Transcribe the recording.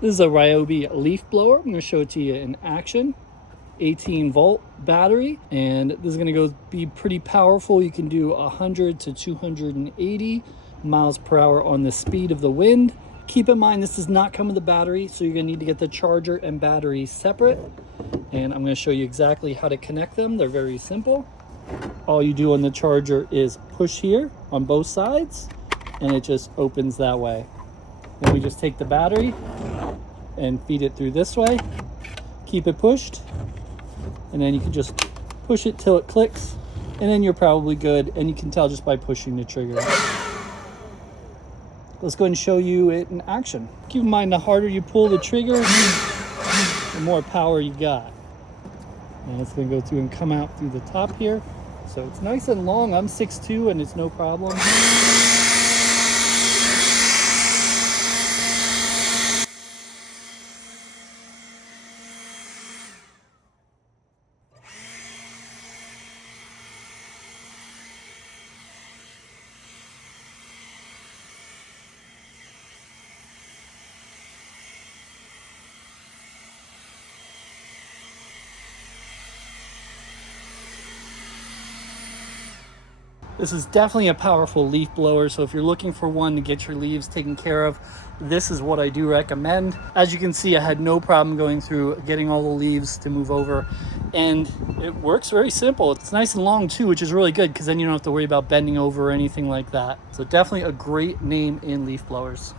This is a RYOBI leaf blower. I'm going to show it to you in action. 18-volt battery, and this is going to be pretty powerful. You can do 100 to 280 miles per hour on the speed of the wind. Keep in mind, this does not come with a battery, so you're going to need to get the charger and battery separate. And I'm going to show you exactly how to connect them. They're very simple. All you do on the charger is push here on both sides, and it just opens that way. Then we just take the battery and feed it through this way. Keep it pushed, and then you can just push it till it clicks, and then you're probably good, and you can tell just by pushing the trigger. Let's go ahead and show you it in action. Keep in mind, the harder you pull the trigger, the more power you got. And it's going to go through and come out through the top here. So it's nice and long. I'm 6'2", and it's no problem. This is definitely a powerful leaf blower, so if you're looking for one to get your leaves taken care of, this is what I do recommend. As you can see, I had no problem going through getting all the leaves to move over, and it works very simple. It's nice and long too, which is really good, because then you don't have to worry about bending over or anything like that. So definitely a great name in leaf blowers.